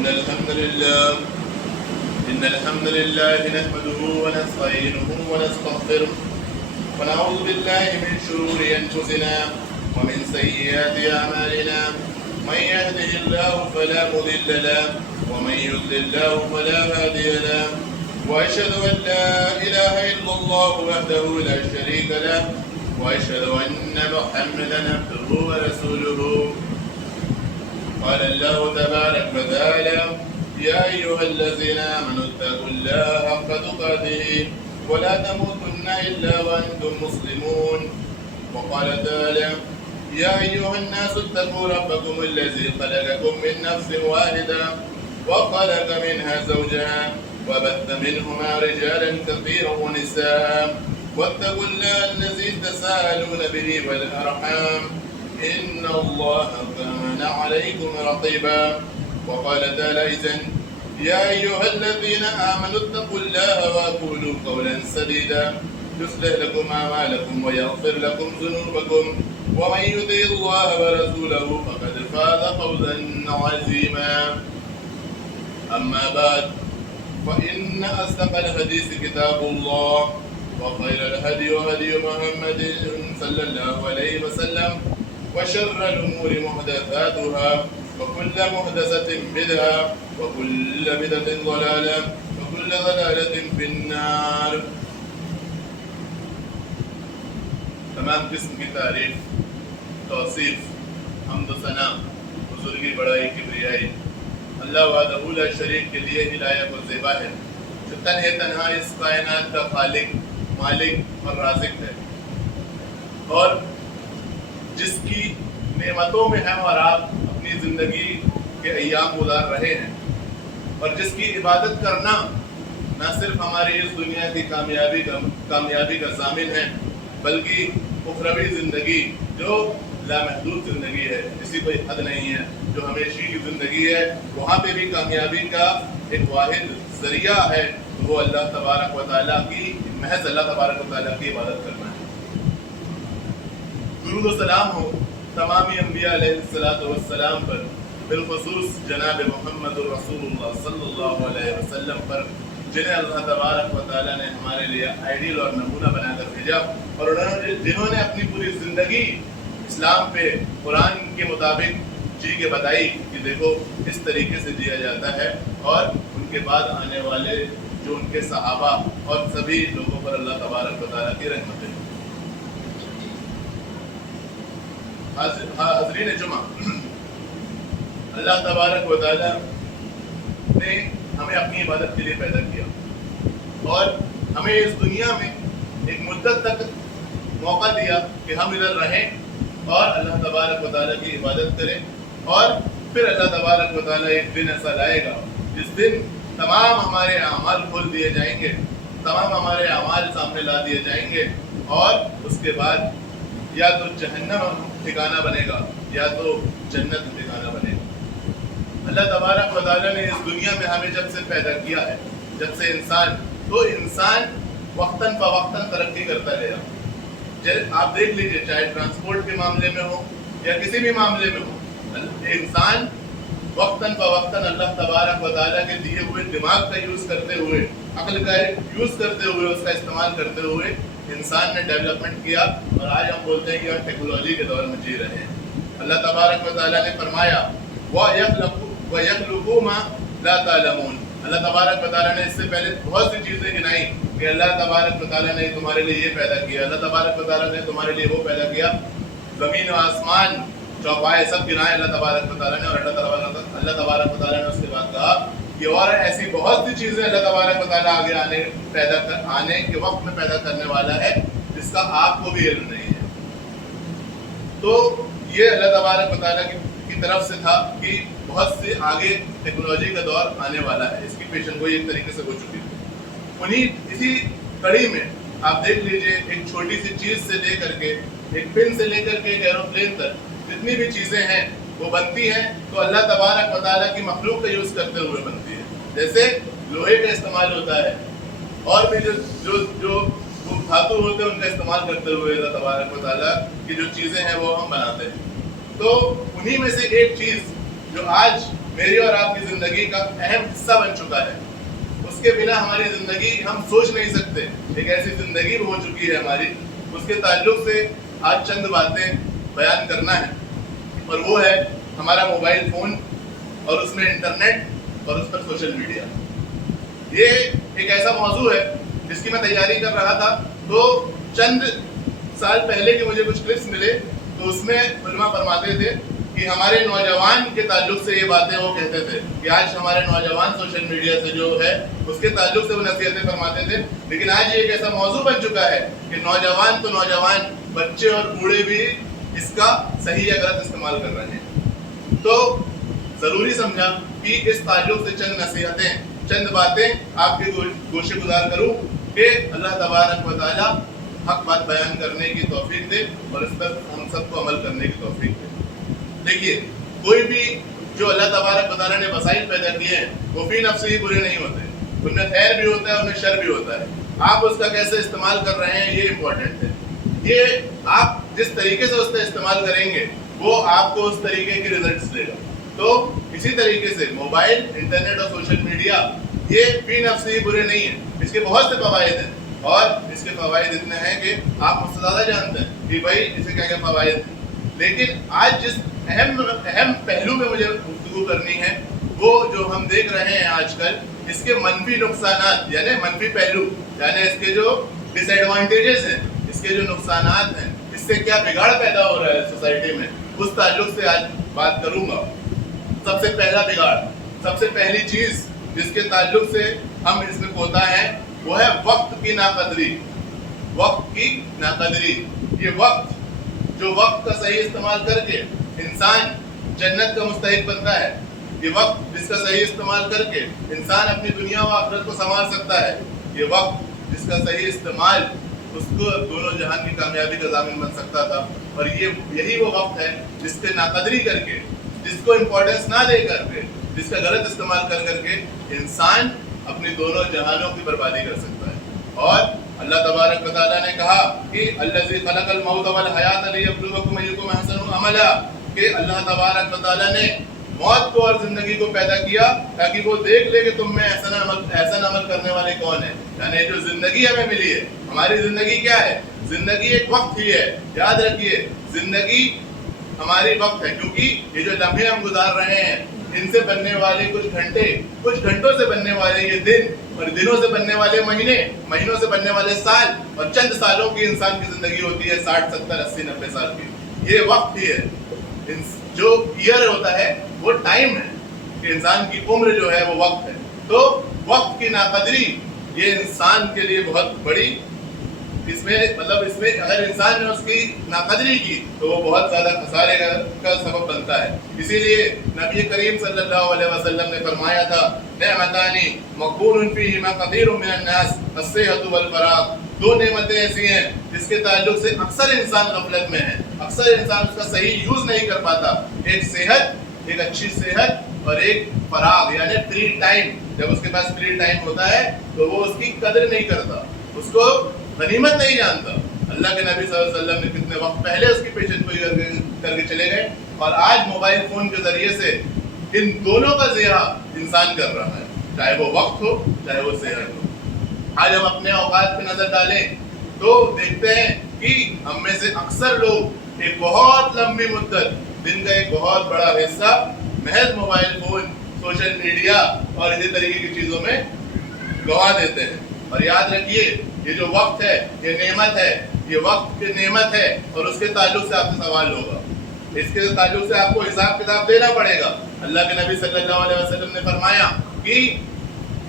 إن الحمد لله نحمده ونستعينه ونستغفره ونعوذ بالله من شرور أنفسنا ومن سيئات أعمالنا من يهده الله فلا مضل له ومن يضلل له فلا هادي له وأشهد أن لا إله إلا الله وحده لا شريك له وأشهد أن محمدا عبده ورسوله. قال الله تبارك وتعالى: يا أيها الذين آمنوا اتقوا الله حق تقاته ولا تموتن إلا وأنتم مسلمون. وقال تعالى: يا أيها الناس اتقوا ربكم الذي خلقكم من نفس واحدة وخلق منها زوجها وبث منهما رجالا كثيرا ونساء واتقوا الله الذي تساءلون به والأرحام إن الله كان عليكم رقيبا. وقال تعالى أيضا: يا أيها الذين آمنوا اتقوا الله وقولوا قولا سديدا يصلح لكم أعمالكم ويغفر لكم ذنوبكم ومن يطع الله ورسوله فقد فاز فوزا عظيما. أما بعد فإن أصدق الحديث كتاب الله وخير الهدي هدي محمد صلى الله عليه وسلم وشر الأمور محدثاتها وكل محدثة بدعة وكل بدعة ضلالة وكل ضلالة في النار. تمام قسم کی تعریف، توصیف، حمد و ثنا، بزرگی، بڑائی، کبریائی اللہ وحدہ لا شریک کے لیے ہی لائق و زیبا ہے، جو تنہا اس کائنات کا خالق، مالک اور رازق ہے، اور جس کی نعمتوں میں ہم اور آپ اپنی زندگی کے ایام گزار رہے ہیں، اور جس کی عبادت کرنا نہ صرف ہماری اس دنیا کی کامیابی کا ضامن ہے بلکہ اخروی زندگی جو لامحدود زندگی ہے، جس کی کوئی حد نہیں ہے، جو ہمیشہ کی زندگی ہے، وہاں پہ بھی کامیابی کا ایک واحد ذریعہ ہے وہ اللہ تبارک و تعالیٰ کی، محض اللہ تبارک و تعالیٰ کی عبادت کرنا ہے۔ درود و سلام ہو تمامی انبیاء علیہ السلام پر، بالخصوص جناب محمد رسول اللہ صلی اللہ علیہ وسلم پر، جنہیں اللہ تبارک و تعالیٰ نے ہمارے لیے آئیڈیل اور نمونہ بنا کر بھیجا، اور جنہوں نے اپنی پوری زندگی اسلام پہ قرآن کے مطابق جی کے بتائی کہ دیکھو اس طریقے سے جیا جاتا ہے، اور ان کے بعد آنے والے جو ان کے صحابہ اور سبھی لوگوں پر اللہ تبارک و تعالیٰ کی رحمتیں۔ حاضرین جمعہ، اللہ تبارک و تعالیٰ نے ہمیں اپنی عبادت کے لیے پیدا کیا اور ہمیں اس دنیا میں ایک مدت تک موقع دیا کہ ہم ادھر رہیں اور اللہ تبارک و تعالیٰ کی عبادت کریں، اور پھر اللہ تبارک و تعالیٰ ایک دن ایسا لائے گا جس دن تمام ہمارے اعمال کھول دیے جائیں گے، تمام ہمارے اعمال سامنے لا دیے جائیں گے، اور اس کے بعد یا تو جہنم ٹھکانہ بنے گا یا تو جنت ٹھکانہ بنے گا۔ اللہ تبارک و تعالیٰ نے اس دنیا میں ہمیں جب سے پیدا کیا ہے، جب سے انسان وقتاً فوقتاً ترقی کرتا گیا۔ آپ دیکھ لیجئے، چاہے ٹرانسپورٹ کے معاملے میں ہو یا کسی بھی معاملے میں ہو، انسان وقتاً فوقتاً اللہ تبارک و تعالیٰ کے دیے ہوئے دماغ کا یوز کرتے ہوئے، عقل کا یوز کرتے ہوئے، اس کا استعمال کرتے ہوئے انسان نے ڈیولپمنٹ کیا، اور آج ہم بولتے ہیں کہ ہم ٹیکنالوجی کے دور میں جی رہے ہیں۔ اللہ تبارک و تعالیٰ نے فرمایا وَيَخْلُقُ مَا لَا تَعْلَمُونَ۔ اللہ تبارک و تعالیٰ نے اس سے پہلے بہت سی چیزیں گنائی کہ اللہ تبارک و تعالیٰ نے تمہارے لیے یہ پیدا کیا، اللہ تبارک و تعالیٰ نے تمہارے لیے وہ پیدا کیا، زمین و آسمان، چوپائے سب گنائے اللہ تبارک و تعالیٰ نے، اور اللہ تبارک و تعالیٰ نے اس کے بعد کہا کہ اور ایسی بہت سی چیزیں اللہ تبارک و تعالیٰ آگے آنے کے وقت میں پیدا کرنے والا ہے جس کا آپ کو بھی علم نہیں ہے۔ تو یہ اللہ تبارک و تعالیٰ کی طرف سے تھا کہ بہت سے آگے ٹیکنالوجی کا دور آنے والا ہے، اس کی پیشن گوئی ایک طریقے سے ہو چکی ہے۔ اسی کڑی میں آپ دیکھ لیجئے، ایک چھوٹی سی چیز سے لے کر کے، ایک پن سے لے کر کے ایک ایروپلین تک جتنی بھی چیزیں ہیں وہ بنتی ہیں تو اللہ تبارک و تعالیٰ کی مخلوق کا یوز کرتے ہوئے بنتی ہے۔ جیسے لوہے کا استعمال ہوتا ہے، اور بھی جو دھاتو ہوتے ہیں ان کا استعمال کرتے ہوئے اللہ تبارک و تعالیٰ کی جو چیزیں ہیں وہ ہم بناتے ہیں۔ تو انہی میں سے ایک چیز جو آج میری اور آپ کی زندگی کا اہم حصہ بن چکا ہے. اس کے بنا ہماری زندگی ہم سوچ نہیں سکتے. ایک ایسی زندگی ہو چکی ہے ہماری. اس کے تعلق سے آج چند باتیں بیان کرنا ہے, اور وہ ہے ہمارا موبائل فون اور اس میں انٹرنیٹ اور اس پر سوشل میڈیا. یہ ایک ایسا موضوع ہے جس کی میں تیاری کر رہا تھا, تو چند سال پہلے کے مجھے کچھ کلپس ملے, تو اس میں علماء فرماتے تھے کہ ہمارے نوجوان کے تعلق سے یہ باتیں وہ کہتے تھے کہ آج ہمارے نوجوان سوشل میڈیا سے جو ہے اس کے تعلق سے وہ نصیحتیں فرماتے تھے. لیکن آج یہ ایک ایسا موضوع بن چکا ہے کہ نوجوان تو نوجوان, بچے اور بوڑھے بھی اس کا صحیح یا غلط استعمال کر رہے ہیں. تو ضروری سمجھا کہ اس تعلق سے چند نصیحتیں, چند باتیں آپ کے گوشے گزار کروں کہ اللہ تبارک و تعالیٰ حق بات بیان کرنے کی توفیق دے اور اس پر ہم سب کو عمل کرنے کی توفیق دے. دیکھیے, کوئی بھی جو اللہ تبارک و تعالیٰ نے وسائل پیدا کیے ہیں وہ فی نفس ہی برے نہیں ہوتے, ان میں خیر بھی ہوتا ہے, ان میں شر بھی ہوتا ہے. آپ اس کا کیسے استعمال کر رہے ہیں یہ امپورٹنٹ ہے. یہ آپ جس طریقے سے اس کا استعمال کریں گے وہ آپ کو اس طریقے کے ریزلٹس دے گا. تو اسی طریقے سے موبائل, انٹرنیٹ اور سوشل میڈیا یہ فی نفس ہی برے نہیں ہیں. اس کے بہت سے فوائد ہیں, اور اس کے فوائد اتنے ہیں کہ آپ مجھ سے زیادہ جانتے ہیں کہ بھائی اسے کیا کیا فوائد ہیں. لیکن آج جس اہم پہلو میں مجھے گفتگو کرنی ہے وہ جو ہم دیکھ رہے ہیں آج کل, اس کے منفی نقصانات یعنی منفی پہلو, یعنی اس کے جو ڈس ایڈوانٹیجز ہیں, اس کے جو نقصانات ہیں, اس سے کیا بگاڑ پیدا ہو رہا ہے سوسائٹی میں, اس تعلق سے آج بات کروں گا. سب سے پہلا بگاڑ, سب سے پہلی چیز جس کے تعلق سے ہم اس میں کوتا ہیں وہ ہے وقت کی ناقدری. وقت کی ناقدری. یہ وقت, جو وقت کا صحیح استعمال کر کے انسان جنت کا مستحق بنتا ہے, یہ وقت جس کا صحیح استعمال کر کے انسان اپنی دنیا و آخرت کو سنوار سکتا ہے, یہ وقت جس کا صحیح استعمال اس کو دونوں جہان کی کامیابی کا ضامن بن سکتا تھا. اور یہی وہ وقت ہے جس سے ناقدری کر کے, جس کو امپورٹنس نہ دے کر کے, جس کا غلط استعمال کر کے انسان اپنی دونوں جہانوں کی بربادی کر سکتا ہے. اور اللہ تبارک و تعالیٰ نے کہا کہ الذی خلق الموت والحیات لیبلوکم ایکم احسن عملا, کہ اللہ تبارک و تعالیٰ نے موت کو اور زندگی کو پیدا کیا تاکہ وہ دیکھ لے کہ تم میں احسن عمل کرنے والے کون ہیں. یعنی جو زندگی ہمیں ملی ہے, ہماری زندگی کیا ہے, زندگی ایک وقت ہی ہے. یاد رکھیے, زندگی ہماری وقت ہے, کیونکہ یہ جو لمحے ہم گزار رہے ہیں ان سے بننے والے کچھ گھنٹے, کچھ گھنٹوں سے بننے والے یہ دن, اور دنوں سے بننے والے مہینے, مہینوں سے بننے والے سال, اور چند سالوں کی انسان کی زندگی ہوتی ہے 60, 70, 80, 90 سال کی. یہ وقت ہی ہے. جو ایئر ہوتا ہے وہ ٹائم ہے, کہ انسان کی عمر جو ہے وہ وقت ہے. تو وقت کی ناقدری یہ انسان کے لیے بہت بڑی, اس میں اگر انسان نے اس کی ناقدری کی تو وہ بہت زیادہ خسارے کا سبب بنتا ہے. اسی لیے نبی کریم صلی اللہ علیہ وسلم نے فرمایا تھا, نعمتانی مغبون فیہما کثیر من الناس الصحۃ والفراغ. دو نعمتیں ایسی ہیں جس کے تعلق سے اکثر انسان غفلت میں ہے, اکثر انسان اس کا صحیح یوز نہیں کر پاتا. ایک صحت, ایک اچھی صحت, اور ایک فراغ یعنی فری ٹائم. جب اس کے پاس فری ٹائم ہوتا ہے تو وہ اس کی قدر نہیں کرتا, اس کو غنیمت نہیں جانتا. اللہ کے نبی صلی اللہ علیہ وسلم نے کتنے وقت پہلے اس کی پیشن گوئی کر کے چلے گئے, اور آج موبائل فون کے ذریعے سے ان دونوں کا ضیاع انسان کر رہا ہے, چاہے وہ وقت ہو چاہے وہ صحت ہو. آج ہم اپنے اوقات پہ نظر ڈالیں تو دیکھتے ہیں کہ ہم میں سے اکثر لوگ ایک بہت لمبی مدت, دن کا ایک بہت بڑا حصہ محض موبائل فون, سوشل میڈیا اور اسی طریقے کی چیزوں میں گوا دیتے ہیں. اور یاد رکھیے, یہ جو وقت ہے یہ نعمت ہے, یہ وقت کی نعمت ہے, اور اس کے تعلق سے آپ سے سوال ہوگا, اس کے تعلق سے آپ کو حساب کتاب دینا پڑے گا. اللہ کے نبی صلی اللہ علیہ وسلم نے فرمایا کہ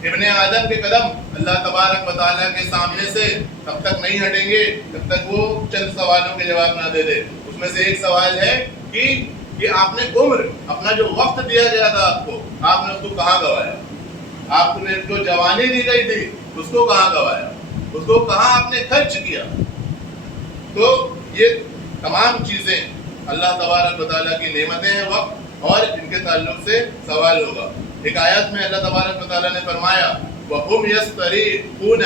ابن آدم کے قدم اللہ تبارک و تعالیٰ کے سامنے سے تب تک نہیں ہٹیں گے جب تک وہ چند سوالوں کے جواب نہ دے دے. اس میں سے ایک سوال ہے کہ آپ نے عمر, اپنا جو وقت دیا گیا تھا آپ نے اس کو کہاں گوایا؟ آپ نے جو جوانی دی گئی تھی اس کو کہاں گوایا؟ اس کو کہاں آپ نے خرچ کیا؟ تو یہ تمام چیزیں اللہ تبارک و تعالیٰ کی نعمتیں ہیں وقت, اور ان کے تعلق سے سوال ہوگا. ایک آیت میں اللہ تبارک و تعالیٰ نے فرمایا وَهُمْ يَسْتَرِيحُونَ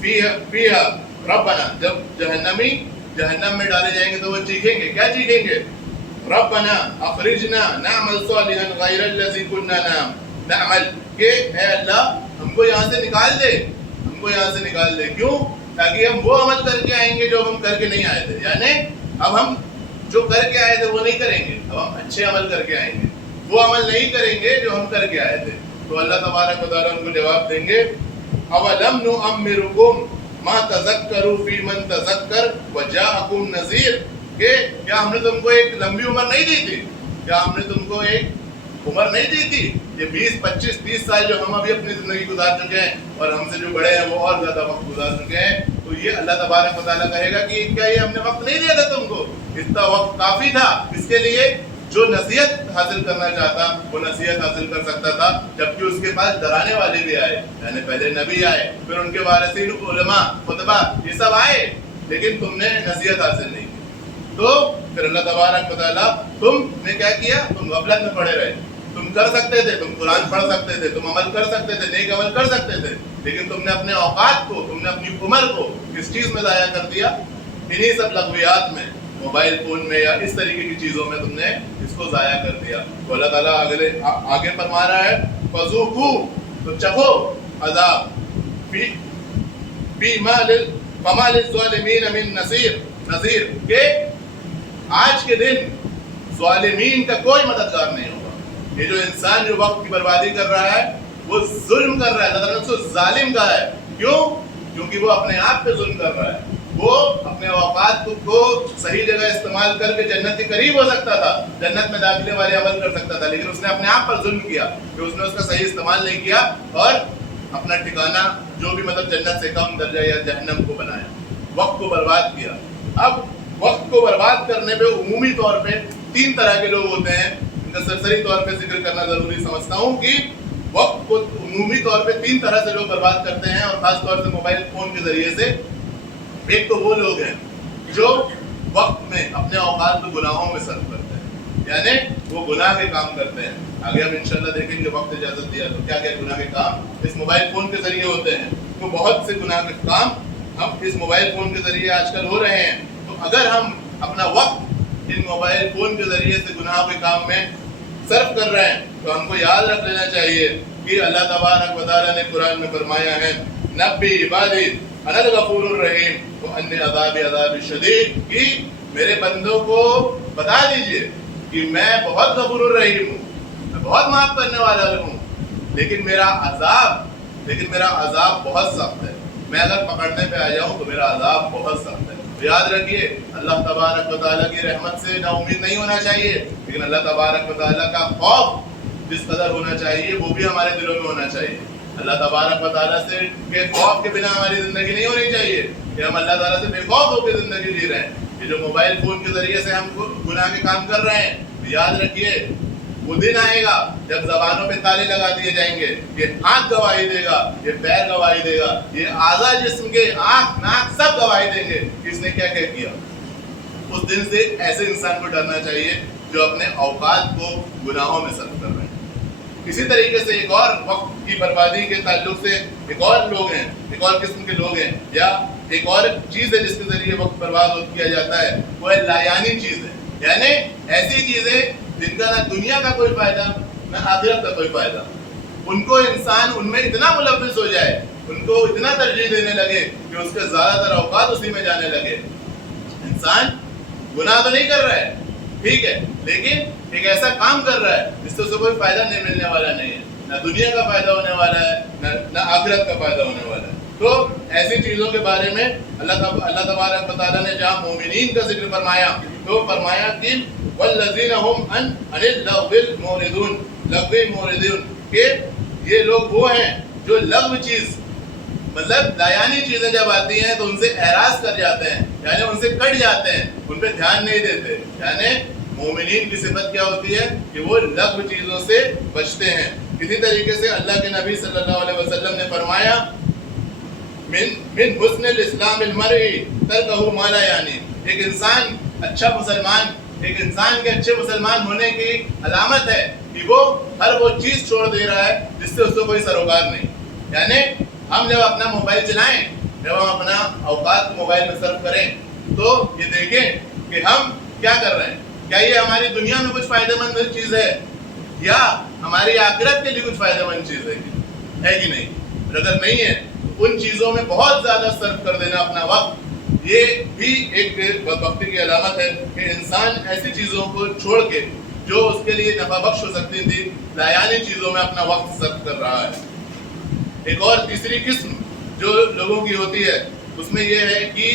فِيهَا رَبَّنَا, جب جہنمی جہنم میں ڈالے جائیں گے تو وہ چیخیں گے. کیا چیخیں گے؟ ربنا اخرجنا نعمل صالحا غیر الذی کنا نعمل، کہ اے اللہ ہم کو یہاں سے نکال دے، ہم کو یہاں سے نکال دے. کیوں؟ تاکہ ہم وہ عمل کر کے آئیں گے جو ہم کر کے نہیں آئے تھے. یعنی اب ہم جو کر کے آئے تھے وہ نہیں کریں گے، اب ہم اچھے عمل کر کے آئیں گے، وہ عمل نہیں کریں گے جو ہم کر کے آئے تھے. تو اللہ تبارک و تعالیٰ ان کو جواب دیں گے اولم نعمرکم ما تذکروا فی من تذکر وجاءکم نذیر، کہ کیا ہم نے تم کو ایک لمبی عمر نہیں دی تھی؟ کیا ہم نے تم کو ایک عمر نہیں دی تھی؟ یہ 20 25 30 سال جو ہم ابھی اپنی زندگی گزار چکے ہیں اور ہم سے جو بڑے ہیں وہ اور زیادہ وقت گزار چکے ہیں، تو یہ اللہ تبارک و تعالیٰ کہے گا کہ کیا یہ ہم نے وقت نہیں دیا تھا تم کو؟ اتنا وقت کافی تھا اس کے لیے جو نصیحت حاصل کرنا چاہتا وہ نصیحت حاصل کر سکتا تھا، جبکہ اس کے پاس ڈرانے والے بھی آئے. یعنی پہلے نبی آئے، پھر ان کے وارثین علماء خطبہ یہ سب آئے، لیکن تم نے نصیحت حاصل نہیں کی. تو پھر اللہ تبارک و تعالیٰ تم نے کیا کیا؟ تم غفلت میں پڑے رہے. تم کر سکتے تھے، تم قرآن پڑھ سکتے تھے، تم عمل کر سکتے تھے، نیک عمل کر سکتے تھے، لیکن تم نے اپنے اوقات کو، تم نے اپنی عمر کو کس چیز میں ضائع کر دیا؟ انہی سب لغویات میں، موبائل فون میں یا اس طریقے کی چیزوں میں تم نے اس کو ضائع کر دیا. تو اللہ تعالیٰ آگے فرما رہا ہے فَذُوقُوا، تو چکھو عذاب، فَمَا لِلظَّالِمِينَ مِن نَذِيرٍ، کہ آج کے دن ظالمین کا کوئی مددگار نہیں ہوگا. یہ جو انسان جو وقت کی بربادی کر رہا ہے وہ ظلم کر رہا ہے. اللہ تعالیٰ نے اس کو ظالم کہا ہے. کیوں؟ کیونکہ وہ اپنے آپ پہ ظلم کر رہا ہے. وہ اپنے اوقات کو صحیح جگہ استعمال کر کے جنت کے قریب ہو سکتا تھا، جنت میں داخلے والے عمل کر سکتا تھا، لیکن اس نے اپنے آپ پر ظلم کیا کہ اس نے اس کا صحیح استعمال نہیں کیا اور اپنا ٹھکانہ جو بھی مطلب جنت سے کم درجہ یا جہنم کو بنایا، وقت کو برباد کیا. اب وقت کو برباد کرنے پہ عمومی طور پہ 3 طرح کے لوگ ہوتے ہیں. ان کا سرسری طور پہ ذکر کرنا ضروری سمجھتا ہوں کہ وقت کو عمومی طور پہ 3 طرح سے لوگ برباد کرتے ہیں، اور خاص طور سے موبائل فون کے ذریعے سے. ایک تو وہ لوگ ہیں جو وقت میں اپنے اوقات کو گناہوں میں صرف کرتے ہیں، یعنی وہ گناہ کے کام کرتے ہیں. آگے ہم انشاءاللہ دیکھیں گے وقت اجازت دیا تو کیا کیا گناہ کے کام اس موبائل فون کے ذریعے ہوتے ہیں. تو بہت سے گناہ کے کام ہم اس موبائل فون کے ذریعے آج کل ہو رہے ہیں. تو اگر ہم اپنا وقت ان موبائل فون کے ذریعے سے گناہ کے کام میں صرف کر رہے ہیں تو ہم کو یاد رکھ لینا چاہیے کہ اللہ تبارک و تعالیٰ نے قرآن میں فرمایا ہے نبی عبادی انا الغفور الرحیم وان عذاب شدید، کہ میرے بندوں کو بتا دیجئے کہ میں بہت غفور الرحیم ہوں، میں بہت معاف کرنے والا ہوں، لیکن میرا عذاب بہت سخت ہے. میں اگر پکڑنے پہ آ جاؤں تو میرا عذاب بہت سخت ہے. تو یاد رکھیے اللہ تبارک و تعالیٰ کی رحمت سے نا امید نہیں ہونا چاہیے، لیکن اللہ تبارک و تعالیٰ کا خوف جس قدر ہونا چاہیے وہ بھی ہمارے دلوں میں ہونا چاہیے. اللہ تبارک و تعالیٰ سے کے خوف کے بنا ہماری زندگی نہیں ہونی چاہیے کہ ہم اللہ تعالیٰ سے بے خوف ہو کے زندگی جی رہے ہیں. یہ جو موبائل فون کے ذریعے سے ہم گناہ کے کام کر رہے ہیں، یاد رکھیے وہ دن آئے گا جب زبانوں پہ تالے لگا دیے جائیں گے. یہ آنکھ گواہی دے گا، یہ پیر گواہی دے گا، یہ اعضاء جسم کے آنکھ ناک سب گواہی دیں گے کہ اس نے کیا کیا. اس دن سے ایسے انسان کو ڈرنا چاہیے جو اپنے اوقات کو گناہوں میں صرف کر رہے ہیں. اسی طریقے سے ایک اور وقت کی بربادی کے تعلق سے ایک اور لوگ ہیں، ایک اور قسم کے لوگ ہیں، یا ایک اور چیز ہے جس کے ذریعے وقت برباد کیا جاتا ہے، وہ ہے لایانی چیزیں. یعنی ایسی چیزیں جن کا نہ دنیا کا کوئی فائدہ نہ آخرت کا کوئی فائدہ. ان کو انسان ان میں اتنا ملوث ہو جائے، ان کو اتنا ترجیح دینے لگے کہ اس کے زیادہ تر اوقات اسی میں جانے لگے. انسان گناہ تو نہیں کر رہا ہے، ٹھیک ہے، لیکن ایک ایسا کام کر رہا ہے جس سے اسے کوئی فائدہ نہیں ملنے والا نہیں ہے، نہ دنیا کا فائدہ ہونے والا ہے نہ آخرت کا فائدہ ہونے والا ہے. تو ایسی چیزوں کے بارے میں اللہ تبارک و تعالیٰ نے جہاں مومنین کا ذکر فرمایا تو فرمایا کہ والذین هم عن اللغو معرضون، کہ یہ لوگ وہ ہیں جو لغو چیز مطلب لایانی چیزیں جب آتی ہیں تو ان سے اعراض کر جاتے ہیں، یعنی ان سے کٹ جاتے ہیں، ان پہ دھیان نہیں دیتے. یعنی مومنین کی صفت کیا ہوتی ہے کہ وہ لغو چیزوں سے بچتے ہیں. اسی طریقے سے اللہ کے نبی صلی اللہ علیہ وسلم نے فرمایا من حسن الاسلام المرء ترکہ ما لا یعنی، ایک انسان اچھا مسلمان، ایک انسان کے اچھے مسلمان ہونے کی علامت ہے کہ وہ ہر وہ چیز چھوڑ دے رہا ہے جس سے اس کو کوئی سروکار نہیں. یعنی ہم جب اپنا موبائل چلائیں، جب ہم اپنا اوقات کو موبائل میں صرف کریں تو یہ دیکھیں کہ ہم کیا کر رہے ہیں. کیا یہ ہماری دنیا میں کچھ فائدہ مند چیز ہے یا ہماری آخرت کے لیے کچھ فائدہ مند چیز ہے کہ نہیں؟ اگر نہیں ہے تو ان چیزوں میں بہت زیادہ صرف کر دینا اپنا وقت، یہ بھی ایک بدبختی کی علامت ہے کہ انسان ایسی چیزوں کو چھوڑ کے جو اس کے لیے نفع بخش ہو سکتی تھی لایانی چیزوں میں اپنا وقت صرف کر رہا ہے۔ ایک اور تیسری قسم جو لوگوں کی ہوتی ہے اس میں یہ ہے کہ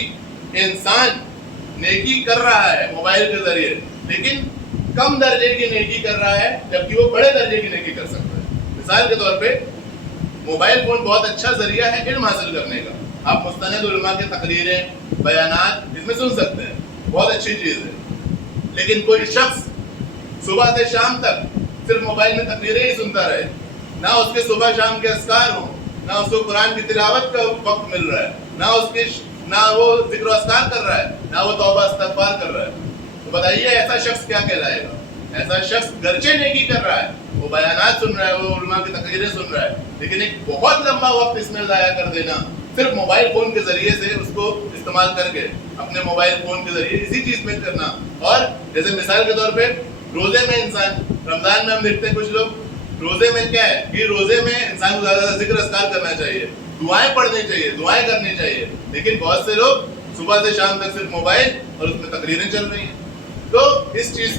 انسان نیکی کر رہا ہے موبائل کے ذریعے، لیکن کم درجے کی نیکی کر رہا ہے جبکہ وہ بڑے درجے کی نیکی کر سکتا ہے۔ مثال کے طور پہ موبائل فون بہت اچھا ذریعہ ہے علم حاصل کرنے کا، آپ مستند علماء کے تقریریں بیانات اس میں سن سکتے ہیں، بہت اچھی چیز ہے۔ لیکن کوئی شخص صبح سے شام تک صرف موبائل میں تقریریں ہی سنتا رہے، نہ اس کے صبح شام کے اذکار ہوں، نہ اس کو قرآن کی تلاوت کا وقت مل رہا ہے، نہ وہ ذکر و اذکار کر رہا ہے، نہ وہ توبہ استغفار کر رہا ہے، تو بتائیے ایسا شخص کیا کہلائے گا؟ ایسا شخص گرچہ نیکی کر رہا ہے، وہ بیانات سن رہا ہے، وہ علماء کی تقریریں سن رہا ہے، لیکن ایک بہت لمبا وقت اس میں ضائع کر دینا صرف موبائل فون کے ذریعے سے اس کو استعمال کر کے اپنے موبائل فون کے ذریعے اسی چیز میں کرنا۔ اور جیسے مثال کے طور پہ روزے میں انسان، رمضان میں ہم دیکھتے ہیں کچھ لوگ روزے میں کیا ہے کہ روزے میں انسان کو زیادہ زیادہ ذکر اذکار کرنا چاہیے، دعائیں پڑھنی چاہیے، دعائیں کرنی چاہیے، لیکن بہت سے لوگ صبح سے شام تک صرف موبائل اور اس میں تقریریں چل رہی ہیں۔ تو اس چیز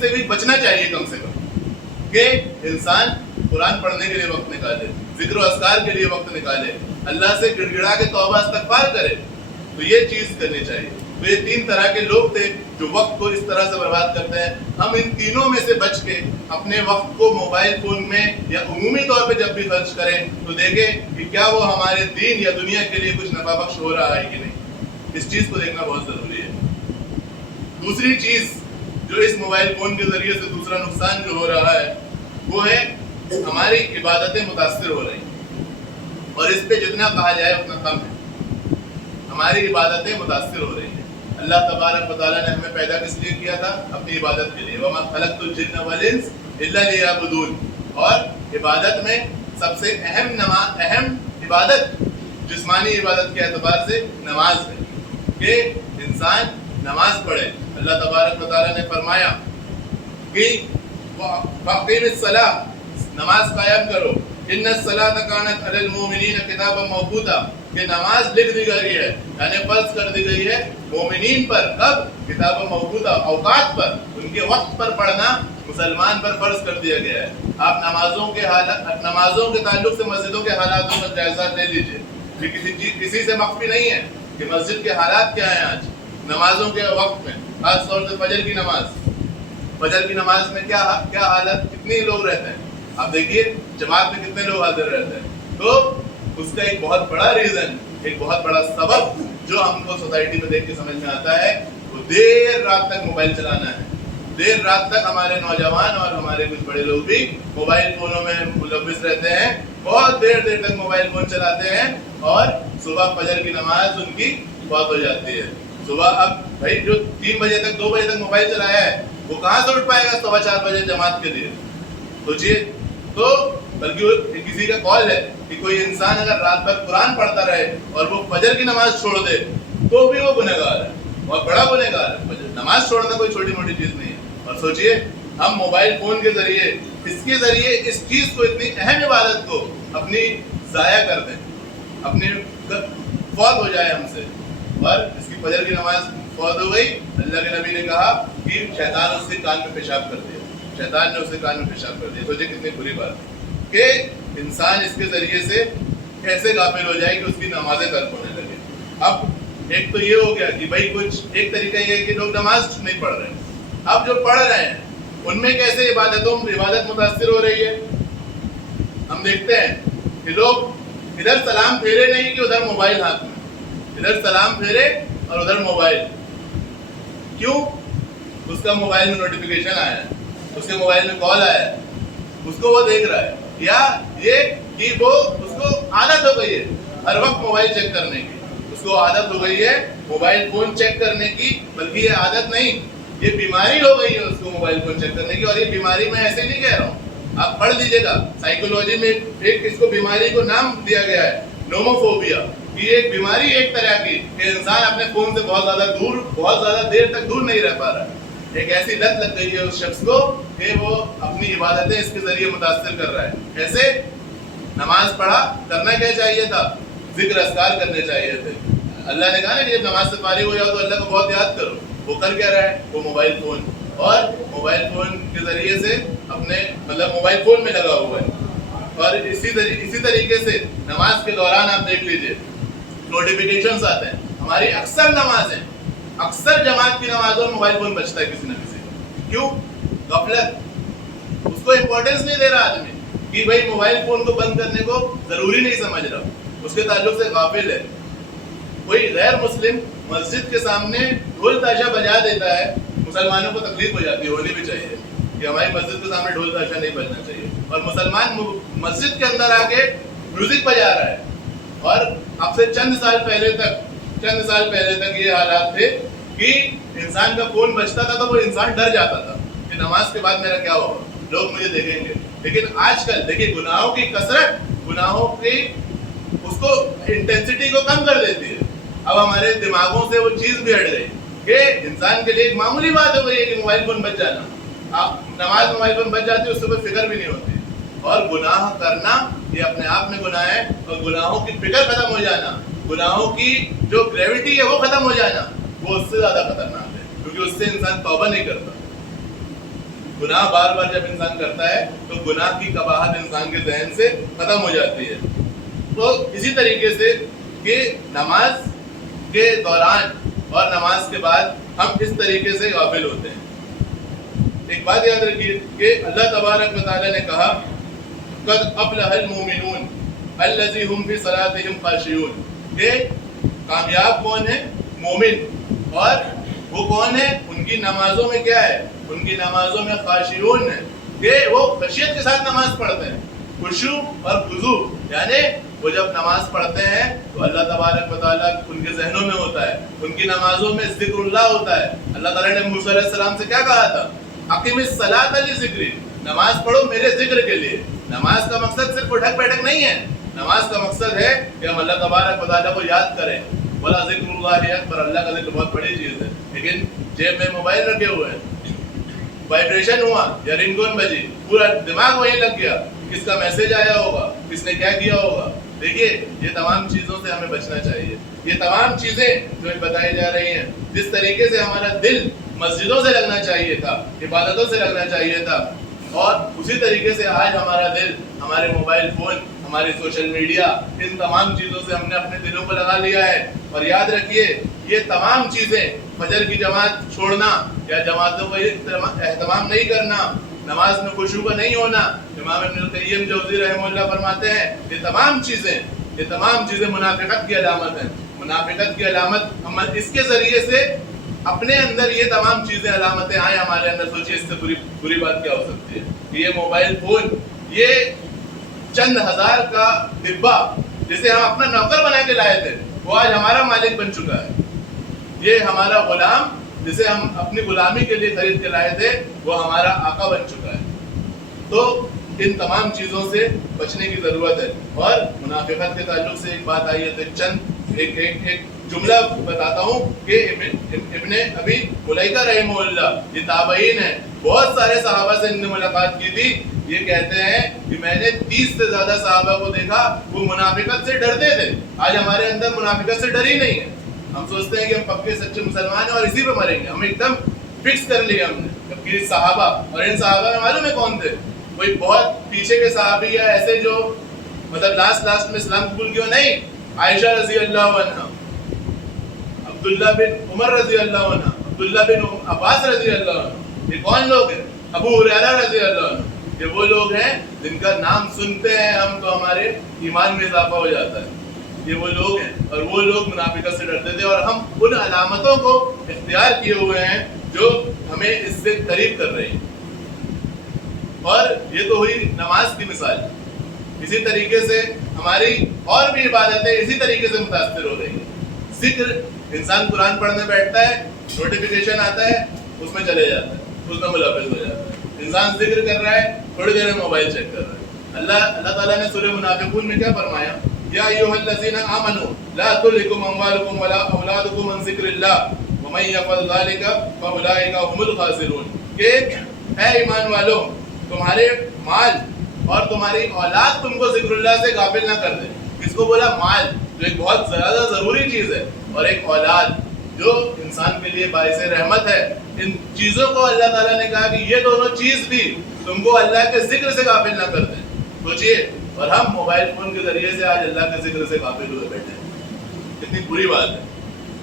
سے بھی بچنا چاہیے کم سے کم کہ انسان قرآن پڑھنے کے لیے وقت نکالے، ذکر و اذکار کے لیے وقت نکالے، اللہ سے گڑ گڑا کے توبہ استغفار کرے، تو یہ چیز کرنی چاہیے۔ تو یہ تین طرح کے لوگ تھے جو وقت کو اس طرح سے برباد کرتے ہیں۔ ہم ان تینوں میں سے بچ کے اپنے وقت کو موبائل فون میں یا عمومی طور پہ جب بھی خرچ کریں تو دیکھیں کہ کیا وہ ہمارے دین یا دنیا کے لیے کچھ نفع بخش ہو رہا ہے کہ نہیں۔ اس چیز کو دیکھنا بہت ضروری ہے۔ دوسری چیز جو اس موبائل فون کے ذریعے سے دوسرا نقصان جو ہو رہا ہے وہ ہے ہماری عبادتیں متاثر ہو رہی ہیں، اور اس پہ جتنا کہا جائے اتنا کم ہے۔ ہماری عبادتیں متاثر ہو رہی ہیں۔ اللہ تبارک و تعالیٰ نے ہمیں پیدا کس لیے کیا تھا؟ اپنی عبادت کے لیے۔ وَمَا خَلَقْتُ الْجِنَّ وَالْإِنسَ إِلَّا لِيَعْبُدُونِ۔ اور عبادت میں سب سے اہم عبادت جسمانی عبادت کے اعتبار سے نماز ہے کہ انسان نماز پڑھے۔ اللہ تبارک و تعالیٰ نے فرمایا کہ وَأَقِیمِ الصَّلَاةَ، نماز قائم کرو، إِنَّ الصَّلَاةَ كَانَتْ عَلَى الْمُؤْمِنِينَ كِتَابًا مَوْقُوتًا، کہ نماز لکھ دی گئی ہے، یعنی فرض کر دی گئی ہے مومنین پر۔ کب؟ کتاب موقوتا، اوقات پر، ان کے وقت پر پڑھنا مسلمان پر فرض کر دیا گیا ہے۔ آپ نمازوں کے تعلق سے مسجدوں کے حالاتوں کا جائزہ لے لیجئے، یہ کسی سے مخفی نہیں ہے کہ مسجد کے حالات کیا ہیں آج نمازوں کے وقت میں، خاص طور سے فجر کی نماز میں کیا حالت، کتنے لوگ رہتے ہیں۔ آپ دیکھیے جماعت میں کتنے لوگ حاضر رہتے ہیں۔ تو اس کا ایک بہت بڑا ریزن، ایک بہت بڑا سبب جو ہم کو سوسائٹی میں دیکھ کے سمجھ میں آتا ہے وہ دیر رات تک موبائل چلانا ہے۔ دیر رات تک ہمارے نوجوان اور ہمارے کچھ بڑے لوگ بھی موبائل فونوں میں ملوث رہتے ہیں، بہت دیر تک موبائل فون چلاتے ہیں، اور صبح فجر کی نماز ان کی بہت ہو جاتی ہے۔ صبح اب بھائی جو 3 بجے تک 2 بجے تک موبائل چلایا ہے وہ کہاں سے اٹھ پائے گا 4:15 بجے جماعت کے لیے؟ سوچیے۔ تو بلکہ کسی کا قول ہے کہ کوئی انسان اگر رات بھر قرآن پڑھتا رہے اور وہ فجر کی نماز چھوڑ دے تو بھی وہ گنہگار ہے، بہت بڑا گنہگار ہے۔ نماز چھوڑنا کوئی چھوٹی موٹی چیز نہیں ہے۔ اور سوچئے ہم موبائل فون کے ذریعے اس چیز کو، اتنی اہم عبادت کو اپنی ضائع کر دیں، اپنی فوت ہو جائے ہم سے، اور اس کی فجر کی نماز فوت ہو گئی، اللہ کے نبی نے کہا کہ شیطان اس کے کان میں پیشاب کر دیا، شیطان نے اسے کان میں پیشاب کر دیا۔ سوچے کتنی بری بات ہے کہ انسان اس کے ذریعے سے ایسے غافل ہو جائے کہ اس کی نمازیں ترک ہونے لگے۔ اب ایک تو یہ ہو گیا کہ بھائی کچھ ایک طریقہ یہ ہے کہ لوگ نماز نہیں پڑھ رہے ہیں، اب جو پڑھ رہے ہیں ان میں کیسے عبادت متاثر ہو رہی ہے۔ ہم دیکھتے ہیں کہ لوگ ادھر سلام پھیرے نہیں کہ ادھر موبائل ہاتھ میں، ادھر سلام پھیرے اور ادھر موبائل۔ کیوں؟ اس کا موبائل میں نوٹیفیکیشن آیا ہے، اس کے موبائل میں کال آیا ہے، اس کو وہ دیکھ رہا ہے، یا یہ کہ وہ اس کو عادت ہو گئی ہے ہر وقت موبائل چیک کرنے کی، اس کو عادت ہو گئی ہے موبائل فون چیک کرنے کی، بلکہ یہ عادت نہیں، یہ بیماری ہو گئی ہے اس کو موبائل فون چیک کرنے کی۔ اور یہ بیماری میں ایسے نہیں کہہ رہا ہوں، آپ پڑھ لیجئے گا، سائیکولوجی میں ایک اس کو بیماری کو نام دیا گیا ہے نوموفوبیا، یہ ایک بیماری ایک طرح کی کہ انسان اپنے فون سے بہت زیادہ دیر تک دور نہیں رہ پا رہا ہے. ایک ایسی لت لگ گئی ہے اس شخص کو کہ وہ اپنی عبادتیں اس کے ذریعے متاثر کر رہا ہے. کیسے؟ نماز پڑھا کرنا کیا چاہیے تھا؟ ذکر اذکار کرنے چاہیے تھے. اللہ نے کہا نا کہ جب نماز سے فارغ ہو جاؤ تو اللہ کو بہت یاد کرو. وہ کر کیا رہا ہے؟ وہ موبائل فون، اور موبائل فون کے ذریعے سے اپنے موبائل فون میں لگا ہوا ہے. اور اسی طریقے سے نماز کے دوران آپ دیکھ لیجئے نوٹیفیکیشنز آتے ہیں. ہماری اکثر نمازیں، اکثر جماعت کی نمازوں میں موبائل فون بجتا ہے کسی نہ کسی. کیوں؟ غفلت. اس کو امپورٹنس نہیں دے رہا آدمی کہ بھائی موبائل فون کو بند کرنے کو ضروری نہیں سمجھ رہا، اس کے تعلق سے غافل ہے. کوئی غیر مسلم مسجد کے سامنے ڈھول تاشا بجا دیتا ہے، مسلمانوں کو تکلیف ہو جاتی ہے. ہونی بھی چاہیے کہ ہماری مسجد کے سامنے ڈھول تاشا نہیں بجنا چاہیے. اور مسلمان مسجد کے اندر آ کے میوزک بجا رہا ہے. اور اب سے چند سال پہلے تک یہ حالات تھے کہ انسان کا فون بجتا تھا تو وہ انسان ڈر جاتا تھا کہ نماز کے بعد میرا کیا ہوگا، لوگ مجھے دیکھیں گے. لیکن آج کل دیکھیے گناہوں کی کثرت گناہوں کی اس کو انٹینسٹی کو کم کر دیتی ہے. اب ہمارے دماغوں سے وہ چیز بھی ہٹ گئی کہ انسان کے لیے ایک معمولی بات ہو گئی ہے کہ موبائل فون بج جانا. آپ نماز موبائل فون بج جاتی ہے، اس سے کوئی فکر بھی نہیں ہوتی. اور گناہ کرنا یہ اپنے آپ میں گناہ ہے، اور گناہوں کی فکر ختم ہو جانا، گناہوں کی جو گریوٹی ہے وہ ختم ہو جانا، وہ اس سے زیادہ خطرناک ہے. کیونکہ اس سے انسان توبہ نہیں کرتا. گناہ بار بار جب انسان کرتا ہے تو گناہ کی قباحت انسان کے ذہن سے ختم ہو جاتی ہے. تو اسی طریقے سے کہ نماز کے دوران اور نماز کے بعد ہم اس طریقے سے غافل ہوتے ہیں. ایک بات یاد رکھیے کہ اللہ تبارک و تعالیٰ نے کہا قد افلح المؤمنون الذی هم فی صلاتهم خاشعون، کہ کامیاب کون ہے؟ مومن. اور وہ کون ہے؟ ان کی نمازوں میں کیا ہے؟ ان کی نمازوں میں خاشعون ہے، کہ وہ خشیت کے ساتھ نماز پڑھتے ہیں. خشوع اور خضوع یعنی وہ جب نماز پڑھتے ہیں تو اللہ تبارک و تعالیٰ ان کے ذہنوں میں ہوتا ہے. ان کی نمازوں میں ذکر اللہ ہوتا ہے. اللہ تعالیٰ نے موسیٰ علیہ السلام سے کیا کہا تھا؟ اقم الصلاۃ لذکری، نماز پڑھو میرے ذکر کے لیے. نماز کا مقصد صرف اٹھک بیٹھک نہیں ہے. نماز کا مقصد ہے کہ ہم اللہ تبارک و تعالیٰ کو یاد کریں. ولا ذکر اللہ اکبر، اللہ کا ذکر بہت بڑی چیز ہے. لیکن جیب میں موبائل رکھے ہوئے ہیں، وائبریشن ہوا یا رنگ ٹون بجی، پورا دماغ وہیں لگ گیا، کس کا میسج آیا ہوگا، کس نے کیا کیا ہوگا. دیکھیے یہ تمام چیزوں سے ہمیں بچنا چاہیے. یہ تمام چیزیں جو بتائی جا رہی ہیں، جس طریقے سے ہمارا دل مسجدوں سے لگنا چاہیے تھا، عبادتوں سے لگنا چاہیے تھا، اور اسی طریقے سے آج ہمارا دل ہمارے موبائل فون، ہماری سوشل میڈیا، ان تمام چیزوں سے ہم نے اپنے دلوں کو لگا لیا ہے. اور یاد رکھیے یہ تمام چیزیں، فجر کی جماعت چھوڑنا یا جماعتوں کو اہتمام نہیں کرنا، نماز میں خشوع کا نہیں ہونا، امام ابن القیم جوزی رحمہ اللہ فرماتے ہیں یہ تمام چیزیں منافقت کی علامت ہیں. منافقت کی علامت ہم اس کے ذریعے سے اپنے اندر یہ تمام چیزیں علامتیں آئیں ہمارے اندر. سوچیے اس سے بری بات کیا ہو سکتی ہے کہ یہ موبائل فون، یہ چند ہزار کا ڈبہ جسے ہم اپنا نوکر بنا کے لائے تھے، وہ آج ہمارا مالک بن چکا ہے. یہ ہمارا غلام جسے ہم اپنی غلامی کے لیے خرید کے لائے تھے، وہ ہمارا آقا بن چکا ہے. تو ان تمام چیزوں سے بچنے کی ضرورت ہے. اور منافقت کے تعلق سے ایک بات آئی ہے تو چند ایک جملہ بتاتا ہوں کہ ابن ابی ملیکہ رحمہ اللہ، یہ تابعین ہیں، بہت سارے صحابہ سے ان نے ملاقات کی تھی. یہ کہتے ہیں کہ میں نے 30 سے زیادہ صحابہ کو دیکھا وہ منافقت سے ڈرتے تھے. آج ہمارے اندر منافقت سے ڈر ہی نہیں ہے. ہم سوچتے ہیں کہ ہم پکے سچے مسلمان ہیں اور اسی پہ مریں گے. ہم ایک دم فکس کر لیا ہم نے. جبکہ صحابہ، اور ان صحابہ میں معلوم ہے کون تھے؟ کوئی بہت پیچھے کے صحابی یا ایسے جو لاسٹ میں اسلام قبول کیوں نہیں. عائشہ رضی اللہ عنہ، عبداللہ بن عمر رضی اللہ عنہ، عبداللہ بن عباس رضی اللہ عنہ. یہ کون لوگ ہیں؟ ابو ہریرہ رضی اللہ عنہ. یہ وہ لوگ ہیں جن کا نام سنتے ہیں ہم تو ہمارے ایمان میں اضافہ ہو جاتا ہے. یہ وہ لوگ ہیں، اور وہ لوگ منافقت سے ڈرتے تھے. اور ہم ان علامتوں کو اختیار کیے ہوئے ہیں جو ہمیں اس سے قریب کر رہی ہیں. اور یہ تو ہوئی نماز کی مثال. اسی طریقے سے ہماری اور بھی عبادتیں اسی طریقے سے متاثر ہو رہی ہیں. ذکر، انسان قرآن پڑھنے بیٹھتا ہے، نوٹیفیکیشن آتا ہے، اس میں چلے جاتا ہے، اس میں ملوث ہو جاتا ہے. انسان ذکر کر رہا ہے، تھوڑی دیر میں موبائل چیک کر رہا ہے. اللہ تعالیٰ نے سورہ منافقون میں کیا فرمایا؟ یا ایھا الذین آمنوا لا تلھکم اموالکم ولا اولادکم عن ذکر اللہ ومن یفعل ذلک فاولئک هم الخاسرون، کہ اے ایمان والو تمہارے مال اور تمہاری اولاد تم کو ذکر اللہ سے غافل نہ کر دے. کس کو بولا؟ مال، جو ایک بہت زیادہ ضروری چیز ہے، اور ایک اولاد جو انسان کے لیے باعث رحمت ہے. ان چیزوں کو اللہ تعالیٰ نے کہا کہ یہ دونوں چیز بھی تم کو اللہ کے ذکر سے غافل نہ کر دیں. سوچئے، اور ہم موبائل فون کے ذریعے سے آج اللہ کے ذکر سے غافل ہوئے بیٹھے ہیں. کتنی بری بات ہے.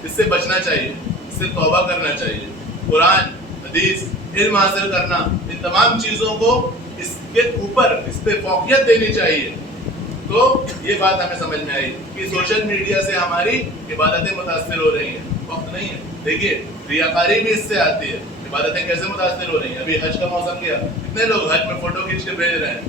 اس سے بچنا چاہیے، اس سے توبہ کرنا چاہیے. قرآن، حدیث، علم حاصل کرنا، ان تمام چیزوں کو اس کے اوپر اس پہ فوقیت دینی چاہیے. تو یہ بات ہمیں سمجھ میں آئی کہ سوشل میڈیا سے ہماری عبادتیں متاثر ہو رہی ہیں. وقت نہیں ہے. دیکھیے ریاکاری بھی اس سے آتی ہے. عبادتیں کیسے متاثر ہو رہی ہیں؟ ابھی حج کا موسم گیا، کتنے لوگ حج میں فوٹو کھینچ کے بھیج رہے ہیں.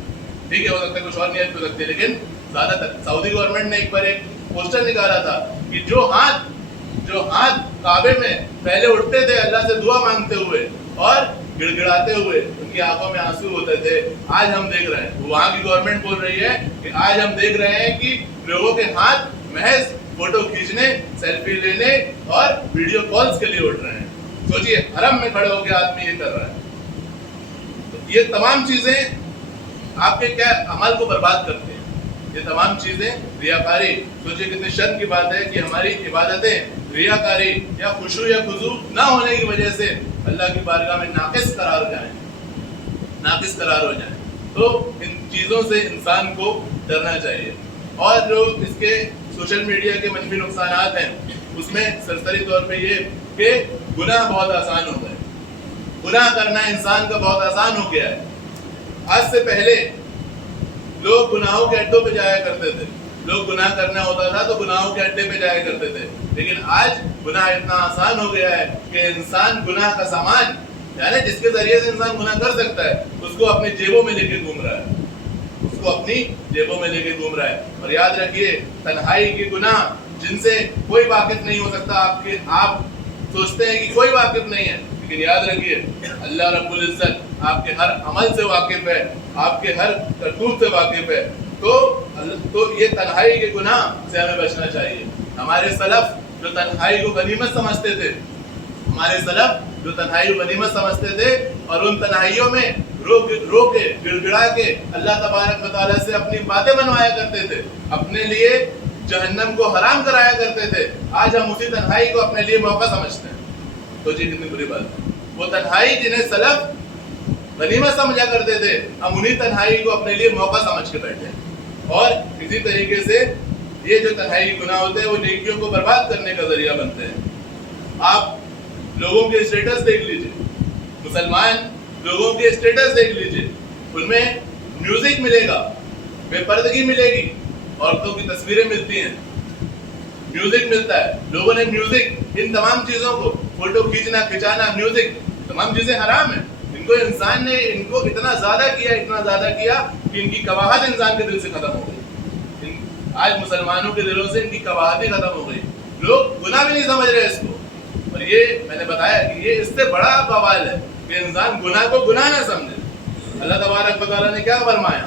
ٹھیک ہے، ہو سکتا ہے کچھ اور نیت ہو سکتی ہے، لیکن زیادہ تر سعودی گورنمنٹ نے ایک بار ایک پوسٹر نکالا تھا کہ جو ہاتھ کعبے میں پہلے اٹھتے تھے اللہ سے دعا مانگتے ہوئے اور گڑ گڑاتے ہوئے، ان کی آنکھوں میں آنسو ہوتے تھے، آج ہم دیکھ رہے ہیں. وہاں کی گورنمنٹ بول رہی ہے کہ آج ہم دیکھ رہے ہیں کہ لوگوں کے ہاتھ محض فوٹو کھینچنے، سیلفی لینے اور ویڈیو کالز کے لیے اٹھ رہے ہیں. سوچئے، حرم میں کھڑے ہو کے آدمی یہ کر رہا ہے. یہ تمام چیزیں آپ کے کیا عمل کو برباد کرتے ہیں. یہ تمام چیزیں ریاکاری. سوچئے کتنی شرم کی بات ہے کہ ہماری عبادتیں ریاکاری یا خشوع یا خضوع نہ ہونے کی وجہ سے اللہ کی بارگاہ میں ناقص قرار ہو جائیں. تو ان چیزوں سے انسان کو ڈرنا چاہیے. اور جو اس کے سوشل میڈیا کے منفی نقصانات ہیں، اس میں سرسری طور پہ یہ کہ گناہ بہت آسان ہو گئے. گناہ کرنا انسان کا بہت آسان ہو گیا ہے. آج سے پہلے لوگ گناہوں کے اڈوں پہ جایا کرتے تھے. لوگ گناہ کرنا ہوتا تھا تو گناہوں کے اڈے پہ جایا کرتے تھے. لیکن آج گناہ اتنا آسان ہو گیا ہے کہ انسان گناہ کا سامان، یعنی جس کے ذریعے سے انسان گناہ کر سکتا ہے، اس کو اپنی جیبوں میں لے کے گھوم رہا ہے. اور یاد رکھیے، تنہائی کے گناہ جن سے کوئی واقف نہیں ہو سکتا. آپ سوچتے ہیں کہ کوئی واقف نہیں ہے، لیکن یاد رکھیے اللہ رب العزت آپ کے ہر عمل سے واقف ہے، آپ کے ہر کرتوت سے واقف ہے. تو یہ تنہائی کے گناہ سے ہمیں بچنا چاہیے. ہمارے سلف جو تنہائی کو غنیمت سمجھتے تھے اور ان تنہائیوں میں رو کے گڑ گڑا کے اللہ تبارک و تعالیٰ سے اپنی باتیں منوایا کرتے تھے، اپنے لیے جہنم کو حرام کرایا کرتے تھے. آج ہم اسی تنہائی کو اپنے لیے موقع سمجھتے ہیں. تو جی کتنی بری بات ہے. وہ تنہائی جنہیں سلف غنیمت سمجھا کرتے تھے، ہم انہی تنہائی کو اپنے لیے موقع سمجھ کے بیٹھے ہیں. اور اسی طریقے سے یہ جو تنہائی گناہ ہوتے ہیں وہ نیکیوں کو برباد کرنے کا ذریعہ بنتے ہیں. آپ لوگوں کے اسٹیٹس دیکھ لیجئے، مسلمان لوگوں کے اسٹیٹس دیکھ لیجئے، ان میں میوزک ملے گا، بے پردگی ملے گی، عورتوں کی تصویریں ملتی ہیں، میوزک ملتا ہے. لوگوں نے میوزک، ان تمام چیزوں کو، فوٹو کھچانا، میوزک، تمام چیزیں حرام ہیں. انسان نے ان کو اتنا زیادہ کیا کہ ان کی قباحت انسان کے دل سے ختم ہو گئی. آج مسلمانوں کے دلوں سے ان کی قباحت ہی ختم ہو گئی. لوگ گناہ بھی نہیں سمجھ رہے اس کو. اور یہ میں نے بتایا کہ یہ اس سے بڑا بوال ہے کہ انسان گناہ کو گناہ نہ سمجھے. اللہ تبارک و تعالیٰ نے کیا فرمایا؟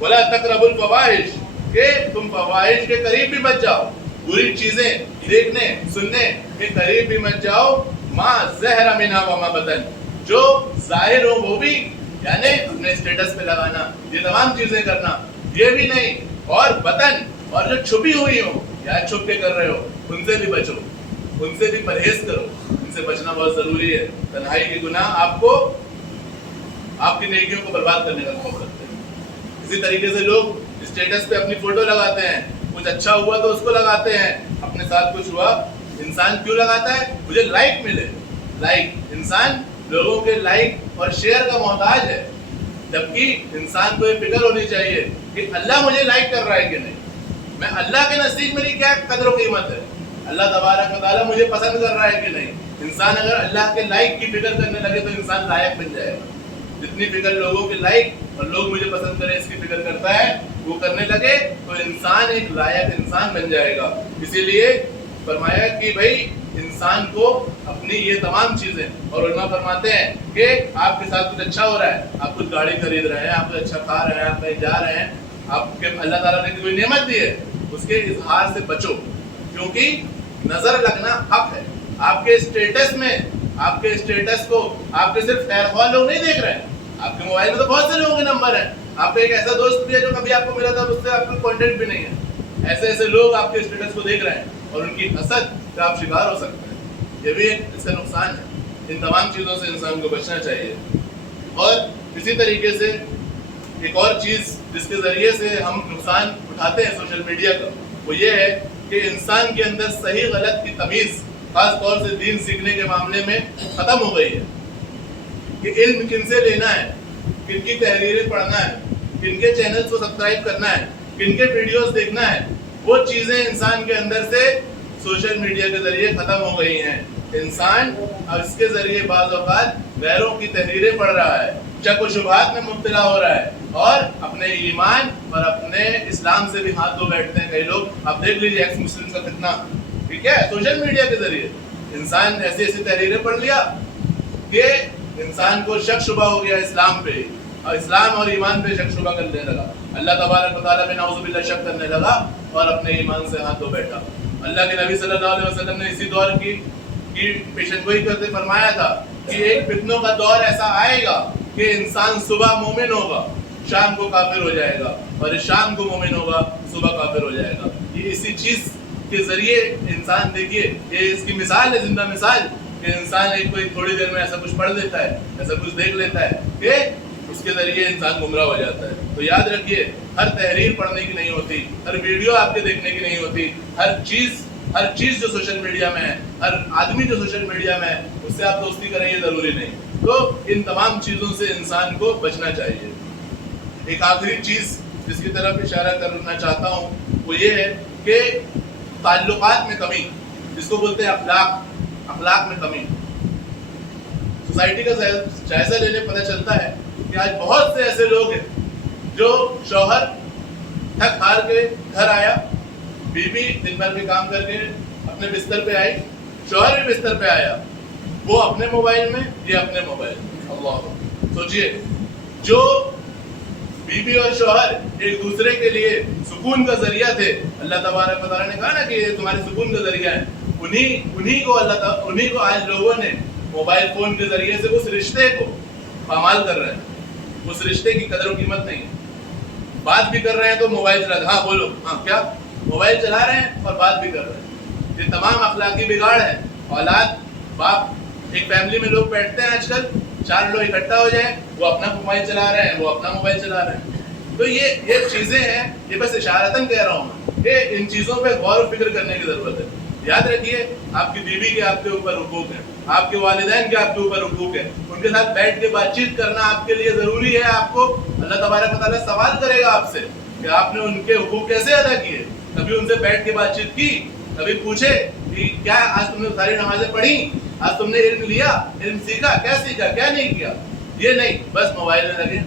وَلَا تَقْرَبُوا الْفَوَاحِشَ، کہ تم فواحش کے قریب بھی مت جاؤ، بری چیزیں دیکھنے سننے کے قریب بھی مت جاؤ. مَا ظَهَرَ مِنْهَا وَمَا بَطَنَ، جو ظاہر ہو وہ بھی، یعنی اپنے اسٹیٹس پہ لگانا، یہ تمام چیزیں کرنا، یہ بھی نہیں. اور بطن، اور جو چھپی ہوئی ہو یا چھپ کے کر رہے ہو، ان سے بھی بچو، ان سے بھی پرہیز کرو. ان سے بچنا بہت ضروری ہے. تنہائی کے گناہ آپ کو، آپ کی نیکیوں کو برباد کرنے کا خوف رکھتے ہیں. اسی طریقے سے لوگ اسٹیٹس پہ اپنی فوٹو لگاتے ہیں. کچھ اچھا ہوا تو اس کو لگاتے ہیں، اپنے ساتھ کچھ ہوا. انسان کیوں لگاتا ہے؟ مجھے لائک ملے. لائک، انسان لوگوں کے لائک اور شیئر کا محتاج ہے. جبکہ انسان کو یہ فکر ہونی چاہیے کہ اللہ مجھے لائک کر رہا ہے کہ نہیں، میں اللہ کے نزدیک میری کیا قدر و قیمت ہے، اللہ تبارک و تعالیٰ مجھے پسند کر رہا ہے کہ نہیں. انسان اگر اللہ کے لائک کی فکر کرنے لگے تو انسان لائق بن جائے گا. جتنی فکر لوگوں کے لائک اور لوگ مجھے پسند کریں اس کی فکر کرتا ہے، وہ کرنے لگے تو انسان ایک لائق انسان بن جائے گا. اسی لیے فرمایا کہ بھائی انسان کو اپنی یہ تمام چیزیں، اور علماء فرماتے ہیں کہ آپ کے ساتھ کچھ اچھا ہو رہا ہے، آپ کچھ گاڑی خرید رہے ہیں، آپ کچھ اچھا کھا رہے ہیں، آپ کہیں جا رہے ہیں، آپ کے اللہ تعالیٰ نے کوئی نعمت دی ہے اس کے اظہار سے بچو، کیونکہ نظر لگنا حق ہے. آپ کے اسٹیٹس میں، آپ کے اسٹیٹس کو آپ کے صرف خیر خواہ لوگ نہیں دیکھ رہے ہیں. آپ کے موبائل میں تو بہت سے لوگوں کے نمبر ہیں. آپ کا ایک ایسا دوست بھی ہے جو کبھی آپ کو ملا تھا اس سے آپ کو کانٹیکٹ بھی نہیں ہے. ایسے ایسے لوگ آپ کے اسٹیٹس کو دیکھ رہے ہیں اور ان کی حسد کا آپ شکار ہو سکتے ہیں. یہ بھی اس کا نقصان ہے. ان تمام چیزوں سے انسان کو بچنا چاہیے. اور اسی طریقے سے ایک اور چیز جس کے ذریعے سے ہم نقصان اٹھاتے ہیں سوشل میڈیا کا، وہ یہ ہے کہ انسان کے اندر صحیح غلط کی تمیز خاص طور سے دین سیکھنے کے معاملے میں ختم ہو گئی ہے. کہ علم کن سے لینا ہے، کن کی تحریریں پڑھنا ہے، کن کے چینلز کو سبسکرائب کرنا ہے، کن کے ویڈیوز دیکھنا ہے، وہ چیزیں انسان کے اندر سے سوشل میڈیا کے ذریعے ختم ہو گئی ہیں. انسان اب اس کے ذریعے بعض اوقات غیروں کی تحریریں پڑھ رہا ہے، شک و شبہات میں مبتلا ہو رہا ہے اور اپنے ایمان اور اپنے اسلام سے بھی ہاتھ دھو بیٹھتے ہیں کئی لوگ. آپ دیکھ لیجیے ایکس مسلم کا فتنہ، ٹھیک ہے، سوشل میڈیا کے ذریعے انسان ایسی ایسی تحریریں پڑھ لیا کہ انسان کو شک شبہ ہو گیا اسلام پہ، اور اسلام اور ایمان پہ شک شبہ کرنے لگا. اللہ تبارک و تعالیٰ پہ نعوذ باللہ شک کرنے لگا اور اپنے ایمان سے ہاتھ دھو بیٹھا. اللہ کے نبی صلی اللہ علیہ وسلم نے اسی دور کی پیشن گوئی کرتے فرمایا تھا کہ ایک فتنوں کا دور ایسا آئے گا کہ انسان صبح مومن ہوگا، شام کو کافر ہو جائے گا، اور شام کو مومن ہوگا، صبح کافر ہو جائے گا. یہ اسی چیز کے ذریعے انسان دیکھیے، یہ اس کی مثال ہے، زندہ مثال، کہ انسان ایک کوئی تھوڑی دیر میں ایسا کچھ پڑھ لیتا ہے، ایسا کچھ دیکھ لیتا ہے کہ اس کے ذریعے انسان گمراہ ہو جاتا ہے. تو یاد رکھیے، ہر تحریر پڑھنے کی نہیں ہوتی، ہر ویڈیو آپ کے دیکھنے کی نہیں ہوتی، ہر چیز جو سوشل میڈیا میں ہے، ہر آدمی جو سوشل میڈیا میں ہے اس سے آپ دوستی کریں یہ ضروری نہیں. تو ان تمام چیزوں سے انسان کو بچنا چاہیے. ایک آخری چیز جس کی طرف اشارہ کرنا چاہتا ہوں وہ یہ ہے کہ تعلقات میں کمی، جس کو بولتے ہیں اخلاق میں کمی. سوسائٹی کا جائزہ لینے پتہ چلتا ہے کہ آج بہت سے ایسے لوگ ہیں جو شوہر تھک ہار کے گھر آیا، بیوی دن بھر بھی کام کر کے اپنے بستر پہ آئی، شوہر بھی بستر پہ آیا، وہ اپنے موبائل میں، یہ اپنے موبائل میں. اللہ سوچئے، جو بیوی اور شوہر ایک دوسرے کے لیے سکون کا ذریعہ تھے، اللہ تبارک و تعالیٰ نے کہا نا کہ یہ تمہارے سکون کا ذریعہ ہے، انہی کو آج لوگوں نے موبائل فون کے ذریعے سے اس رشتے کو پامال کر رہے ہیں. اس رشتے کی قدر و قیمت نہیں ہے. بات بھی کر رہے ہیں تو موبائل چلا رہے ہیں، ہاں بولو، ہاں کیا، موبائل چلا رہے ہیں اور بات بھی کر رہے ہیں. یہ تمام اخلاقی بگاڑ ہے. اولاد، باپ، ایک فیملی میں لوگ بیٹھتے ہیں آج کل، 4 لوگ اکٹھا ہو جائیں، وہ اپنا موبائل چلا رہے ہیں، وہ اپنا موبائل چلا رہے ہیں. تو یہ چیزیں ہیں، یہ بس اشارتاً کہہ رہا ہوں کہ ان چیزوں پہ غور و فکر کرنے کی ضرورت ہے. یاد رکھیے، آپ کی بیوی کے آپ کے اوپر حقوق ہیں، آپ کے والدین کے آپ کے اوپر حقوق ہیں. ان کے ساتھ بیٹھ کے بات چیت کرنا آپ کے لیے ضروری ہے. آپ کو اللہ تبارک و تعالیٰ سوال کرے گا آپ سے کہ آپ نے ان کے حقوق کیسے ادا کیے. کبھی ان سے بیٹھ کے بات چیت کی، کبھی پوچھے کہ کیا آج تم نے ساری نمازیں پڑھی، آج تم نے علم لیا، علم سیکھا کیا نہیں کیا. یہ نہیں، بس موبائل میں لگے.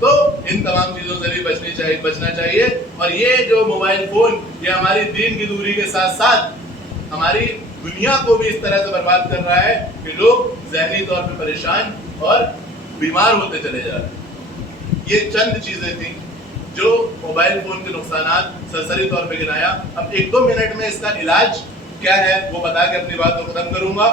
تو ان تمام چیزوں سے بھی بچنا چاہیے. اور یہ جو موبائل فون، یہ ہماری دین کی دوری کے ساتھ ساتھ ہماری دنیا کو بھی اس طرح سے برباد کر رہا ہے کہ لوگ ذہنی طور پہ پریشان اور بیمار ہوتے چلے جا رہے ہیں. یہ چند چیزیں تھیں جو موبائل فون کے نقصانات سرسری طور پہ گنایا. اب 1-2 منٹ میں اس کا علاج کیا ہے وہ بتا کے اپنی بات کو ختم کروں گا.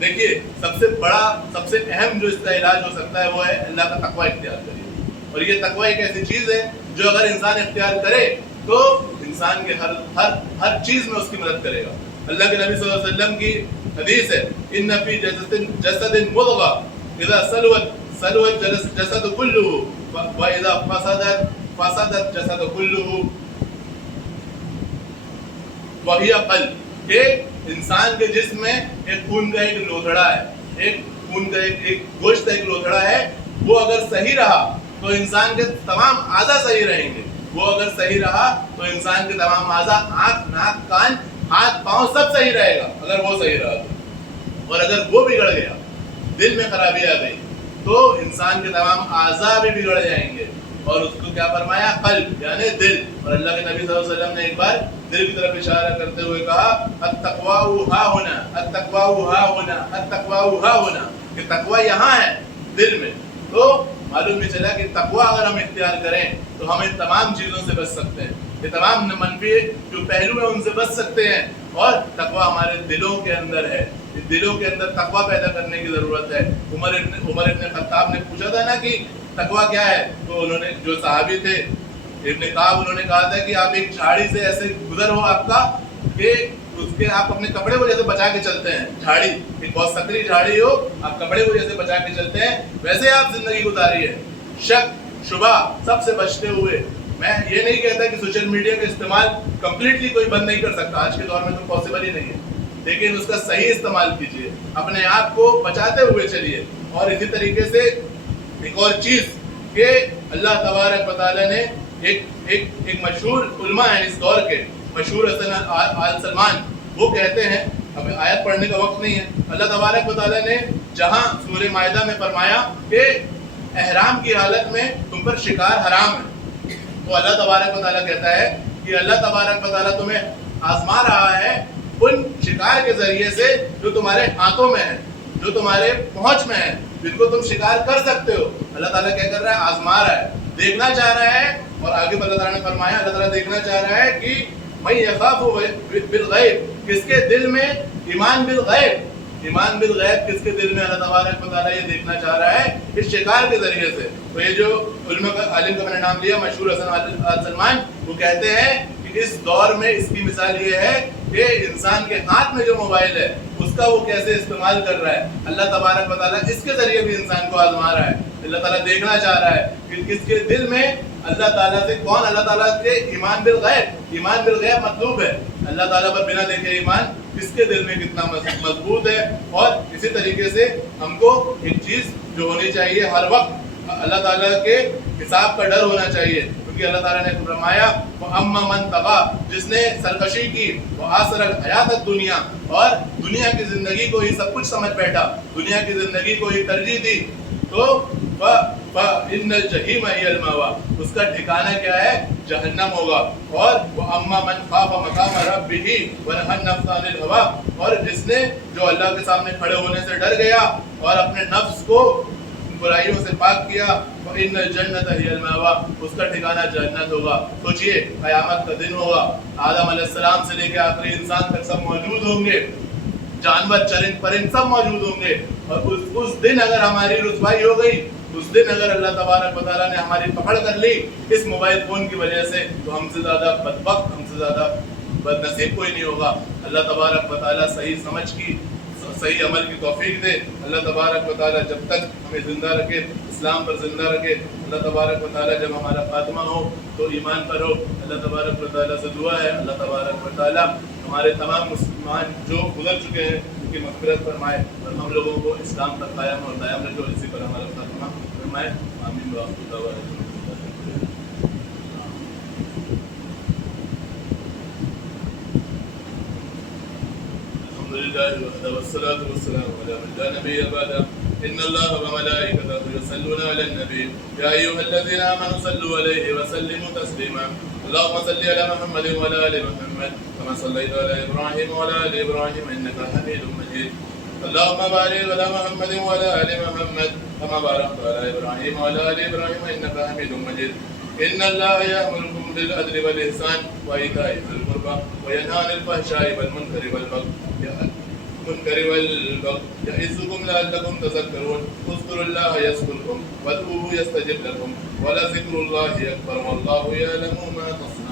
دیکھیے، سب سے بڑا، سب سے اہم جو اس کا علاج ہو سکتا ہے وہ ہے اللہ کا تقوی اختیار کریے. اور یہ تقوی ایک ایسی چیز ہے جو اگر انسان اختیار کرے تو انسان کے ہر چیز میں اس کی مدد کرے گا. اللہ کے نبی صلی اللہ علیہ وسلم کی حدیث ہے، ان فی جسد مضغہ اذا سلوت جسد کلہ واذا فسدت جسد کلہ وہی قلب. کہ انسان کے جسم میں ایک خون کا ایک لوتھڑا ہے، ایک گوشت کا ایک لوتھڑا ہے. وہ اگر صحیح رہا تو انسان کے تمام اعضاء صحیح رہیں گے. وہ اگر صحیح رہا تو انسان کے تمام اعضاء، آنکھ، ناک، کان، ہاتھ، پاؤں سب صحیح رہے گا اگر وہ صحیح رہا تو. اور اگر وہ بگڑ گیا، دل میں خرابی آ گئی، تو انسان کے تمام اعضاء بھی بگڑ جائیں گے. اور اس کو کیا فرمایا؟ قلب، یعنی دل. اور اللہ کے نبی صلی اللہ علیہ وسلم نے ایک بار دل کی طرف اشارہ کرتے ہوئے کہا، التقوی ہا ہونا، التقوی ہا ہونا، التقوی ہا ہونا، کہ تقوی یہاں ہے، دل میں. تو معلوم یہ چلا کہ تقویٰ اگر ہم اختیار کریں تو ہم ان تمام چیزوں سے بچ سکتے ہیں، یہ تمام منفی جو پہلو ہیں ان سے بچ سکتے ہیں، اور تقویٰ ہمارے دلوں کے اندر ہے، دلوں کے اندر تقویٰ پیدا کرنے کی ضرورت ہے۔ عمر ابن خطاب نے پوچھا تھا نا کہ تقویٰ کیا ہے، تو انہوں نے، جو صحابی تھے ابن کعب، انہوں نے کہا تھا کہ آپ ایک جھاڑی سے ایسے گزر ہو آپ کا کہ اس کے آپ اپنے کپڑے کو جیسے بچا کے چلتے ہیں، جھاڑی ایک بہت سکری جھاڑی ہو، آپ کپڑے کو جیسے بچا کے چلتے ہیں ویسے آپ زندگی گزاری ہے، شک شبہ سب سے بچتے ہوئے۔ میں یہ نہیں کہتا کہ سوشل میڈیا کا استعمال کمپلیٹلی کوئی بند نہیں کر سکتا، آج کے دور میں تو پاسبل ہی نہیں ہے، لیکن اس کا صحیح استعمال کیجیے، اپنے آپ کو بچاتے ہوئے چلیے۔ اور اسی طریقے سے ایک اور چیز کہ اللہ تبارک و تعالیٰ نے ایک مشہور علماء ہیں اس دور کے، مشہور حسن آل سلمان، وہ کہتے ہیں، اب آیت پڑھنے کا وقت نہیں ہے، اللہ تبارک و تعالیٰ نے جہاں سورہ مائدہ میں فرمایا کہ احرام کی حالت میں تم پر شکار حرام ہے، تو اللہ تبارک و تعالیٰ کہتا ہے کہ اللہ تبارک و تعالیٰ تمہیں آزما رہا ہے ان شکار کے ذریعے سے جو تمہارے ہاتھوں میں ہیں، جو تمہارے پہنچ میں ہیں، جن کو تم شکار کر سکتے ہو۔ اللہ تعالیٰ کیا کر رہا ہے؟ آزما رہا ہے، دیکھنا چاہ رہا ہے۔ اور آگے اللہ تعالیٰ نے فرمایا، اللہ تعالیٰ دیکھنا چاہ رہا ہے کہ میں یخاف بالغیب، کس کے دل میں ایمان بالغیب، ایمان بالغیب کس کے دل میں اللہ تبارک و تعالیٰ یہ دیکھنا چاہ رہا ہے اس شکار کے ذریعے سے۔ تو یہ جو علم کا عالم کا میں نے نام لیا، مشہور حسن آل سلمان، وہ کہتے ہیں کہ اس دور میں اس کی مثال یہ ہے کہ انسان کے ہاتھ میں جو موبائل ہے اس کا وہ کیسے استعمال کر رہا ہے۔ اللہ تبارک و تعالیٰ اس کے ذریعے بھی انسان کو آزما رہا ہے، اللہ تعالیٰ دیکھنا چاہ رہا ہے کہ کس کے دل میں اللہ تعالیٰ سے کون، اللہ تعالیٰ کے ایمان بالغیب، ایمان بالغیب مطلوب ہے اللہ تعالیٰ پر بنا دیکھے ایمان کس کے دل میں کتنا مضبوط ہے۔ اور اسی طریقے سے ہم کو ایک چیز جو ہونی چاہیے، ہر وقت اللہ تعالیٰ کے حساب کا ڈر ہونا چاہیے، کیونکہ اللہ تعالیٰ نے فرمایا وَأَمَّا مَن طَغَىٰ، جس نے سرکشی کی، وَآثَرَ الْحَيَاةَ الدُّنْيَا، اور دنیا کی زندگی کو ہی سب کچھ سمجھ بیٹھا، دنیا کی زندگی کو ہی ترجیح دی، تو فَإِنَّ الْجَحِيمَ هِيَ الْمَأْوَىٰ، اس کا ٹھکانہ کیا ہے؟ جہنم ہوگا۔ اور وَأَمَّا مَنْ خَافَ مَقَامَ رَبِّهِ وَنَهَى النَّفْسَ عَنِ الْهَوَىٰ، اور جس نے جو اللہ کے سامنے کھڑے ہونے سے ڈر گیا اور اپنے نفس کو برائیوں سے پاک کیا، وَإِنَّ الْجَنَّةَ هِيَ الْمَأْوَىٰ، اس کا ٹھکانہ جنت ہوگا۔ سوچئے قیامت کا دن ہوگا، آدم علیہ السلام سے لے کے آخری انسان تک سب موجود ہوں گے، جانور چرند پرند سب موجود ہوں گے، اور اس دن اگر ہماری رسوائی ہو گئی، اس دن اگر اللہ تبارک و تعالیٰ نے ہماری پکڑ کر لی اس موبائل فون کی وجہ سے، تو ہم سے زیادہ بدبخت، ہم سے زیادہ بد نصیب کوئی نہیں ہوگا۔ اللہ تبارک و تعالیٰ صحیح سمجھ کی، صحیح عمل کی توفیق دے۔ اللہ تبارک و تعالیٰ جب تک ہمیں زندہ رکھے، اسلام پر زندہ رکھے، اللہ تبارک و تعالیٰ جب ہمارا خاتمہ ہو تو ایمان پر ہو۔ اللہ تبارک و تعالیٰ سے دعا ہے اللہ تبارک و تعالیٰ ہمارے تمام مسلمان جو گزر چکے ہیں ان کی مغفرت فرمائے، اور ہم لوگوں کو اسلام پر قائم اور دائم رکھے، اور اسی پر ہمارا خاتمہ فرمائے۔ آمین وآخر دعوانا۔ والصلاة والسلام على من لا نبي بعده، إن الله وملائكته يصلون على النبي، يا أيها الذين آمنوا صلوا عليه وسلموا تسليما، اللهم صل على محمد وعلى آل محمد كما صليت على إبراهيم وعلى آل إبراهيم إنك حميد مجيد، اللهم بارك على محمد وعلى آل محمد كما باركت على إبراهيم وعلى آل إبراهيم إنك حميد مجيد، إن الله يأمركم بالعدل والإحسان وإيتاء ذي القربى وينهى عن الفحشاء والمنكر والبغي يعظكم لعلكم تذكرون، اذكروا الله يذكركم وادعوه يستجب لكم ولذكر الله أكبر والله يعلم ما تصنعون۔